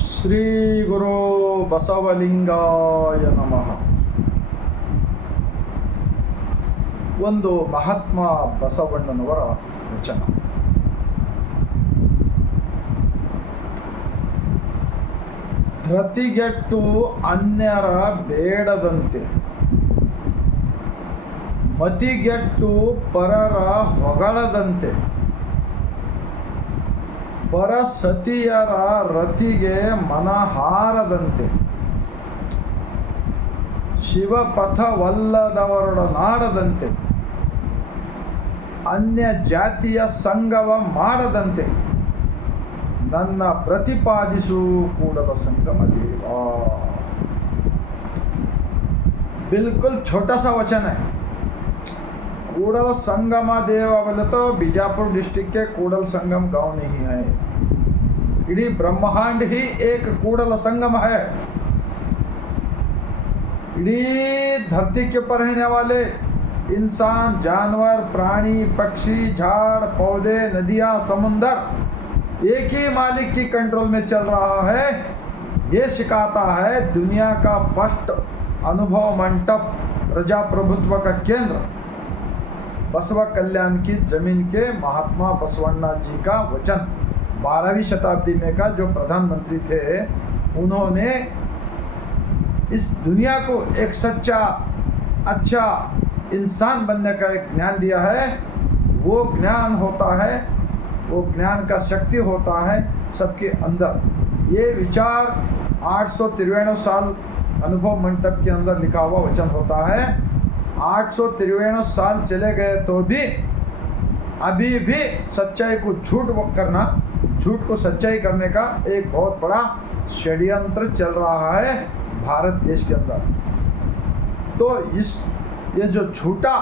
ಶ್ರೀ ಗುರು ಬಸವಲಿಂಗಾಯ ನಮಃ. ಒಂದು ಮಹಾತ್ಮ ಬಸವಣ್ಣನವರ ವಚನ. ಧೃತಿಗೆಟ್ಟು ಅನ್ಯರ ಬೇಡದಂತೆ, ಮತಿಗೆಟ್ಟು ಪರರ ಹೊಗಳದಂತೆ, ಪರಸತಿಯರ ರತಿಗೆ ಮನಹಾರದಂತೆ, ಶಿವಪಥವಲ್ಲದವರೊಡನಾಡದಂತೆ, ಅನ್ಯ ಜಾತಿಯ ಸಂಗವ ಮಾಡದಂತೆ, ನನ್ನ ಪ್ರತಿಪಾದಿಸು ಕೂಡಲ संगम देवा. बिल्कुल छोटा सा वचन है. कूडल संगम देवा बोले तो बीजापुर डिस्ट्रिक्ट के कूडल संगम गांव नहीं है. इडीी ब्रह्मांड ही एक कूडल संगम है. इडीी धरती के ऊपर रहने वाले इंसान, जानवर, प्राणी, पक्षी, झाड़, पौधे, नदियां, समुंदर एक ही मालिक की कंट्रोल में चल रहा है. ये सिखाता है दुनिया का फर्स्ट अनुभव मंडप, प्रजाप्रभुत्व का केंद्र, बसव कल्याण की जमीन के महात्मा बसवण्णा जी का वचन. 12वीं शताब्दी में का जो प्रधानमंत्री थे, उन्होंने इस दुनिया को एक सच्चा अच्छा इंसान बनने का एक ज्ञान दिया है. वो ज्ञान होता है, वो ज्ञान का शक्ति होता है सबके अंदर. ये विचार 893 साल अनुभव मंडप के अंदर लिखा हुआ वचन होता है. 893 साल चले गए तो भी अभी भी सच्चाई को झूठ करना, झूठ को सच्चाई करने का एक बहुत बड़ा षड्यंत्र चल रहा है भारत देश के अंदर. तो ये जो झूठा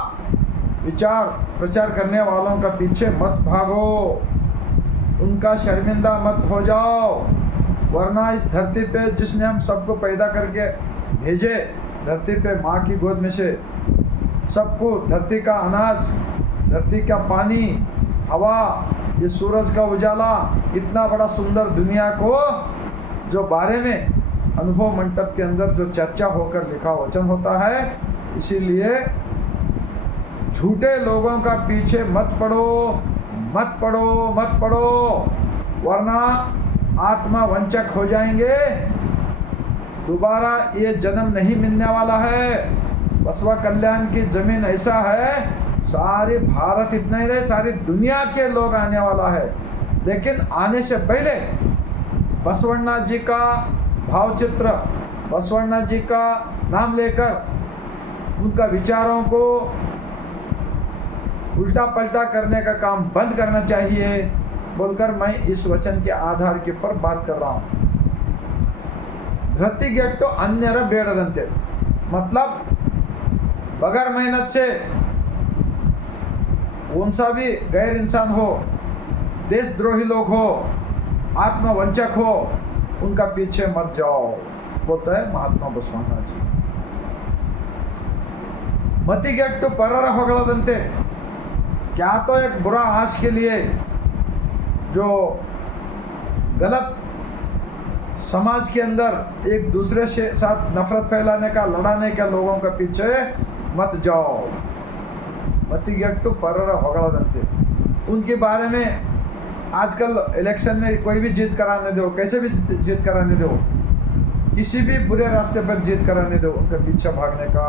विचार प्रचार करने वालों का पीछे मत भागो, उनका शर्मिंदा मत हो जाओ. वरना इस धरती पे जिसने हम सबको पैदा करके भेजे, धरती पे माँ की गोद में से सबको धरती का अनाज, धरती का पानी, हवा, ये सूरज का उजाला, इतना बड़ा सुंदर दुनिया को जो बारे में अनुभव मंडप के अंदर जो चर्चा होकर लिखा वचन होता है. इसीलिए झूठे लोगों का पीछे मत पड़ो, मत पड़ो, मत पड़ो, वरना आत्मा वंचक हो जाएंगे. दोबारा ये जन्म नहीं मिलने वाला है. बसवा कल्याण की जमीन ऐसा है, सारे भारत इतना ही रहे, सारी दुनिया के लोग आने वाला है. लेकिन आने से पहले बसवण्णा जी का भावचित्र, बसवण्णा जी का नाम लेकर उनका विचारों को उल्टा पलटा करने का काम बंद करना चाहिए बोलकर मैं इस वचन के आधार के ऊपर बात कर रहा हूँ. धृतिಗೆಟ್ಟು अन्यर ಬೇಡದಂತೆ, मतलब बगैर मेहनत से कौन सा भी गैर इंसान हो, देशद्रोही लोग हो, आत्मवंचक हो, उनका पीछे मत जाओ बोलता है महात्मा बसवण्णा जी. मतिಗೆಟ್ಟು ಪರರ ಹೊಗಳದಂತೆ, क्या तो एक बुरा आश के लिए जो गलत समाज के अंदर एक दूसरे के साथ नफरत फैलाने का, लड़ाने का लोगों के पीछे मत जाओ. मतिಗೆಟ್ಟು ಪರರ ಹೊಗಳದಂತೆ, उनके बारे में आजकल इलेक्शन में कोई भी जीत कराने दो, कैसे भी जीत कराने दो, किसी भी बुरे रास्ते पर जीत कराने दो, उनके पीछे भागने का.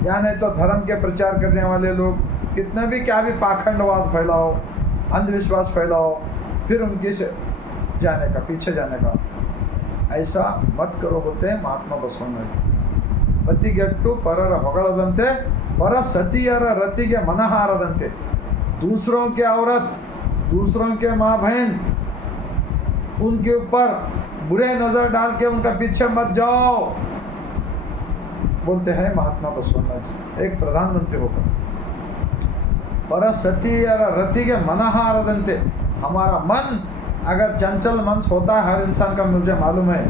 या नहीं तो धर्म के प्रचार करने वाले लोग कितना भी क्या भी पाखंडवाद फैलाओ, अंधविश्वास फैलाओ, फिर उनके से जाने का, पीछे जाने का, ऐसा मत करो बोलते हैं महात्मा बसवण्णा जी. ಮತಿಗೆಟ್ಟು ಪರರ ಹೊಗಳದಂತೆ, ಪರಸತಿಯರ ರತಿಗೆ ಮನಹಾರದಂತೆ, दूसरों के औरत, दूसरों के माँ बहन, उनके ऊपर बुरे नज़र डाल के उनका पीछे मत जाओ बोलते हैं महात्मा बसवण्णा जी, एक प्रधानमंत्री होकर. परसतियर रतिगे मनहारदंते, हमारा मन अगर चंचल मन होता है हर इंसान का, मुझे मालूम है,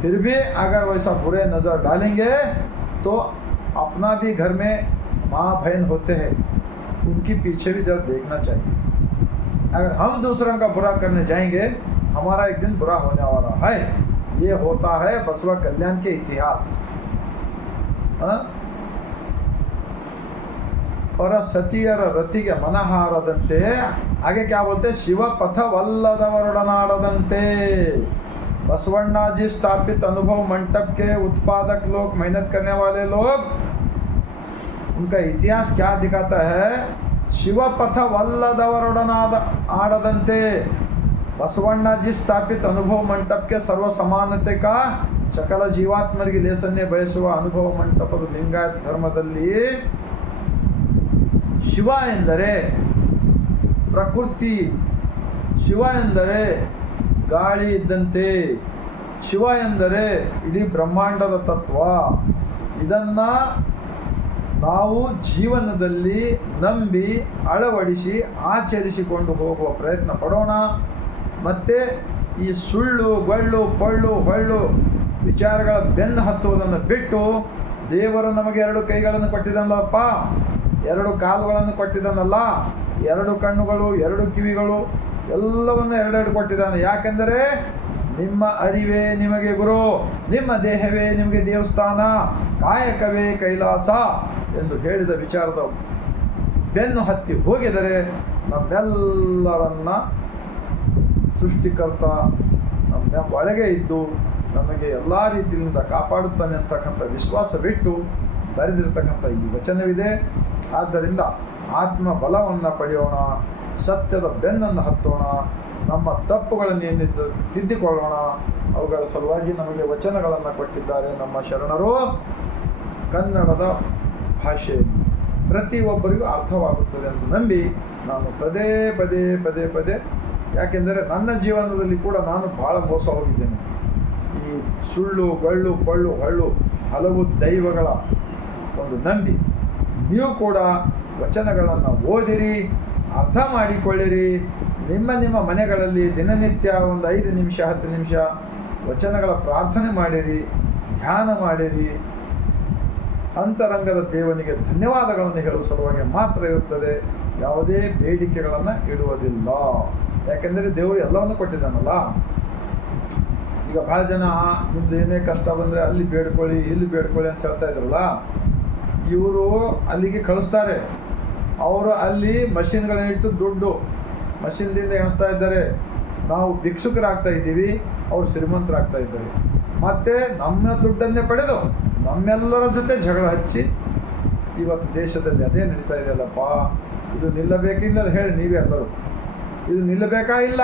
फिर भी अगर वैसा बुरे नज़र डालेंगे तो अपना भी घर में माँ बहन होते हैं, उनके पीछे भी जरा देखना चाहिए. अगर हम दूसरों का बुरा करने जाएंगे, हमारा एक दिन बुरा होने वाला है। ये होता है बसवा कल्याण के इतिहास। ಪರ ಸತಿಯರ ರತಿಗೆ ಮನಹಾರದಂತೆ आगे क्या बोलते शिव पथवಲ್ಲದವರೊಡನಾಡದಂತೆ। बसवण्णा जी स्थापित अनुभव मंडप के उत्पादक लोग, मेहनत करने वाले लोग, उनका इतिहास क्या दिखाता है? शिव पथवಲ್ಲದವರೊಡನಾದ आड़ದಂತೆ। बसवण्णा जी स्थापित अनुभव मंडप के सर्व समानते का सकल ಜೀವಾತ್ಮರಿಗೆ ಲೇಸನ್ನೇ ಬಯಸುವ ಅನುಭವ ಮಂಟಪದ ಲಿಂಗಾಯತ ಧರ್ಮದಲ್ಲಿ ಶಿವ ಎಂದರೆ ಪ್ರಕೃತಿ, ಶಿವ ಎಂದರೆ ಗಾಳಿ ಇದ್ದಂತೆ, ಶಿವ ಎಂದರೆ ಇಡೀ ಬ್ರಹ್ಮಾಂಡದ ತತ್ವ. ಇದನ್ನು ನಾವು ಜೀವನದಲ್ಲಿ ನಂಬಿ ಅಳವಡಿಸಿ ಆಚರಿಸಿಕೊಂಡು ಹೋಗುವ ಪ್ರಯತ್ನ ಪಡೋಣ. ಮತ್ತು ಈ ಸುಳ್ಳು ಗೊಳ್ಳು ಪೊಳ್ಳು ಹೊಳ್ಳು ವಿಚಾರಗಳ ಬೆನ್ನು ಹತ್ತುವುದನ್ನು ಬಿಟ್ಟು, ದೇವರು ನಮಗೆ 2 ಕೈಗಳನ್ನು ಕೊಟ್ಟಿದ್ದಾನಲ್ಲಪ್ಪ, 2 ಕಾಲುಗಳನ್ನು ಕೊಟ್ಟಿದ್ದಾನಲ್ಲ, 2 ಕಣ್ಣುಗಳು, 2 ಕಿವಿಗಳು, ಎಲ್ಲವನ್ನು 2 ಕೊಟ್ಟಿದ್ದಾನೆ. ಯಾಕೆಂದರೆ ನಿಮ್ಮ ಅರಿವೇ ನಿಮಗೆ ಗುರು, ನಿಮ್ಮ ದೇಹವೇ ನಿಮಗೆ ದೇವಸ್ಥಾನ, ಕಾಯಕವೇ ಕೈಲಾಸ ಎಂದು ಹೇಳಿದ ವಿಚಾರದ ಬೆನ್ನು ಹತ್ತಿ ಹೋಗಿದರೆ ನಮ್ಮೆಲ್ಲರನ್ನ ಸೃಷ್ಟಿಕರ್ತ ನಮ್ಮ ಒಳಗೆ ಇದ್ದು ನಮಗೆ ಎಲ್ಲ ರೀತಿಯಿಂದ ಕಾಪಾಡುತ್ತಾನೆ ಅಂತಕ್ಕಂಥ ವಿಶ್ವಾಸವಿಟ್ಟು ಬರೆದಿರ್ತಕ್ಕಂಥ ಈ ವಚನವಿದೆ. ಆದ್ದರಿಂದ ಆತ್ಮ ಬಲವನ್ನು ಪಡೆಯೋಣ, ಸತ್ಯದ ಬೆನ್ನನ್ನು ಹತ್ತೋಣ, ನಮ್ಮ ತಪ್ಪುಗಳನ್ನೇನಿದ್ದು ತಿದ್ದಿಕೊಳ್ಳೋಣ. ಅವುಗಳ ಸಲುವಾಗಿ ನಮಗೆ ವಚನಗಳನ್ನು ಕೊಟ್ಟಿದ್ದಾರೆ ನಮ್ಮ ಶರಣರು. ಕನ್ನಡದ ಭಾಷೆಯಲ್ಲಿ ಪ್ರತಿಯೊಬ್ಬರಿಗೂ ಅರ್ಥವಾಗುತ್ತದೆ ಎಂದು ನಂಬಿ ನಾನು ಪದೇ ಪದೇ ಪದೇ ಪದೇ, ಯಾಕೆಂದರೆ ನನ್ನ ಜೀವನದಲ್ಲಿ ಕೂಡ ನಾನು ಭಾಳ ಮೋಸ ಹೋಗಿದ್ದೇನೆ. ಈ ಸುಳ್ಳು ಗಳ್ಳು ಪಳ್ಳು ಹೊಳ್ಳು ಹಲವು ದೈವಗಳ ಒಂದು ನಂಬಿ ನೀವು ಕೂಡ ವಚನಗಳನ್ನು ಓದಿರಿ, ಅರ್ಥ ಮಾಡಿಕೊಳ್ಳಿರಿ. ನಿಮ್ಮ ನಿಮ್ಮ ಮನೆಗಳಲ್ಲಿ ದಿನನಿತ್ಯ ಒಂದು 5 ನಿಮಿಷ 10 ನಿಮಿಷ ವಚನಗಳ ಪ್ರಾರ್ಥನೆ ಮಾಡಿರಿ, ಧ್ಯಾನ ಮಾಡಿರಿ. ಅಂತರಂಗದ ದೇವನಿಗೆ ಧನ್ಯವಾದಗಳನ್ನು ಹೇಳುವ ಸಲುವಾಗಿ ಮಾತ್ರ ಇರುತ್ತದೆ, ಯಾವುದೇ ಬೇಡಿಕೆಗಳನ್ನು ಇಡುವುದಿಲ್ಲ. ಯಾಕೆಂದರೆ ದೇವರು ಎಲ್ಲವನ್ನು ಕೊಟ್ಟಿದ್ದಾನಲ್ಲ. ಈಗ ಭಾಳ ಜನ ನಿಮ್ದು ಏನೇ ಕಷ್ಟ ಬಂದರೆ ಅಲ್ಲಿ ಬೇಡ್ಕೊಳ್ಳಿ ಇಲ್ಲಿ ಬೇಡ್ಕೊಳ್ಳಿ ಅಂತ ಹೇಳ್ತಾ ಇದ್ರಲ್ಲ, ಇವರು ಅಲ್ಲಿಗೆ ಕಳಿಸ್ತಾರೆ. ಅವರು ಅಲ್ಲಿ ಮಷಿನ್ಗಳನ್ನಿಟ್ಟು ದುಡ್ಡು ಮಷಿನ್ದಿಂದ ಎಣಿಸ್ತಾ ಇದ್ದಾರೆ. ನಾವು ಭಿಕ್ಷುಕರಾಗ್ತಾ ಇದ್ದೀವಿ, ಅವರು ಶ್ರೀಮಂತರಾಗ್ತಾ ಇದ್ದಾರೆ. ಮತ್ತು ನಮ್ಮ ದುಡ್ಡನ್ನೇ ಪಡೆದು ನಮ್ಮೆಲ್ಲರ ಜೊತೆ ಜಗಳ ಹಚ್ಚಿ ಇವತ್ತು ದೇಶದಲ್ಲಿ ಅದೇ ನಡೀತಾ ಇದೆಯಲ್ಲಪ್ಪ. ಇದು ನಿಲ್ಲಬೇಕಿಂದ ಹೇಳಿ ನೀವೇ ಎಲ್ಲರೂ, ಇದು ನಿಲ್ಲಬೇಕಾ ಇಲ್ಲ.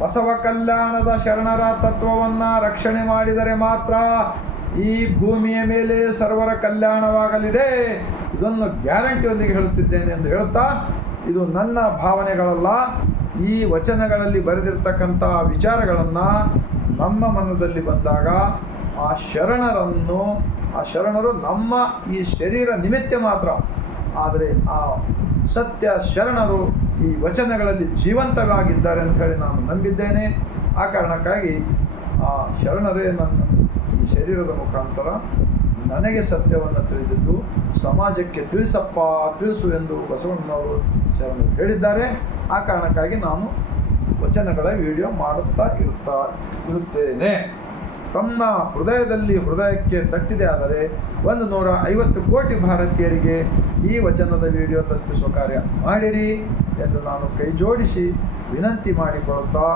ಬಸವ ಕಲ್ಯಾಣದ ಶರಣರ ತತ್ವವನ್ನು ರಕ್ಷಣೆ ಮಾಡಿದರೆ ಮಾತ್ರ ಈ ಭೂಮಿಯ ಮೇಲೆ ಸರ್ವರ ಕಲ್ಯಾಣವಾಗಲಿದೆ. ಇದನ್ನು ಗ್ಯಾರಂಟಿಯೊಂದಿಗೆ ಹೇಳುತ್ತಿದ್ದೇನೆ ಎಂದು ಹೇಳುತ್ತಾ, ಇದು ನನ್ನ ಭಾವನೆಗಳಲ್ಲ, ಈ ವಚನಗಳಲ್ಲಿ ಬರೆದಿರ್ತಕ್ಕಂಥ ವಿಚಾರಗಳನ್ನು ನಮ್ಮ ಮನದಲ್ಲಿ ಬಂದಾಗ ಆ ಶರಣರು ನಮ್ಮ ಈ ಶರೀರ ನಿಮಿತ್ತ ಮಾತ್ರ, ಆದರೆ ಆ ಸತ್ಯ ಶರಣರು ಈ ವಚನಗಳಲ್ಲಿ ಜೀವಂತವಾಗಿದ್ದಾರೆ ಅಂತ ಹೇಳಿ ನಾನು ನಂಬಿದ್ದೇನೆ. ಆ ಕಾರಣಕ್ಕಾಗಿ ಆ ಶರಣರೇ ನನ್ನ ಈ ಶರೀರದ ಮುಖಾಂತರ ನನಗೆ ಸತ್ಯವನ್ನು ತಿಳಿದಿದ್ದು ಸಮಾಜಕ್ಕೆ ತಿಳಿಸು ಎಂದು ಬಸವಣ್ಣನವರು ಶರಣರು ಹೇಳಿದ್ದಾರೆ. ಆ ಕಾರಣಕ್ಕಾಗಿ ನಾನು ವಚನಗಳ ವಿಡಿಯೋ ಮಾಡುತ್ತಾ ಇರುತ್ತೇನೆ. ತಮ್ಮ ಹೃದಯಕ್ಕೆ ತಟ್ಟಿದೆ ಆದರೆ 150 ಕೋಟಿ ಭಾರತೀಯರಿಗೆ ಈ ವಚನದ ವಿಡಿಯೋ ತಲುಪಿಸುವ ಕಾರ್ಯ ಮಾಡಿರಿ ಎಂದು ನಾನು ಕೈ ಜೋಡಿಸಿ ವಿನಂತಿ ಮಾಡಿಕೊಳ್ಳುತ್ತಾ,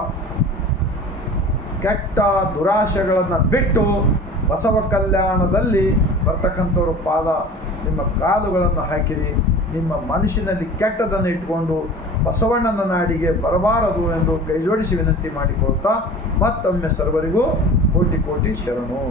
ಕೆಟ್ಟ ದುರಾಶೆಗಳನ್ನು ಬಿಟ್ಟು ಬಸವ ಕಲ್ಯಾಣದಲ್ಲಿ ಬರ್ತಕ್ಕಂಥವ್ರ ಪಾದ ನಿಮ್ಮ ಕಾಲುಗಳನ್ನು ಹಾಕಿರಿ. ನಿಮ್ಮ ಮನಸ್ಸಿನಲ್ಲಿ ಕೆಟ್ಟದನ್ನು ಇಟ್ಕೊಂಡು ಬಸವಣ್ಣನ ನಾಡಿಗೆ ಬರಬಾರದು ಎಂದು ಕೈ ಜೋಡಿಸಿ ವಿನಂತಿ ಮಾಡಿಕೊಳ್ಳುತ್ತಾ, ಮತ್ತೊಮ್ಮೆ ಸರ್ವರಿಗೂ ಕೋಟಿ ಕೋಟಿ ಶರಣು.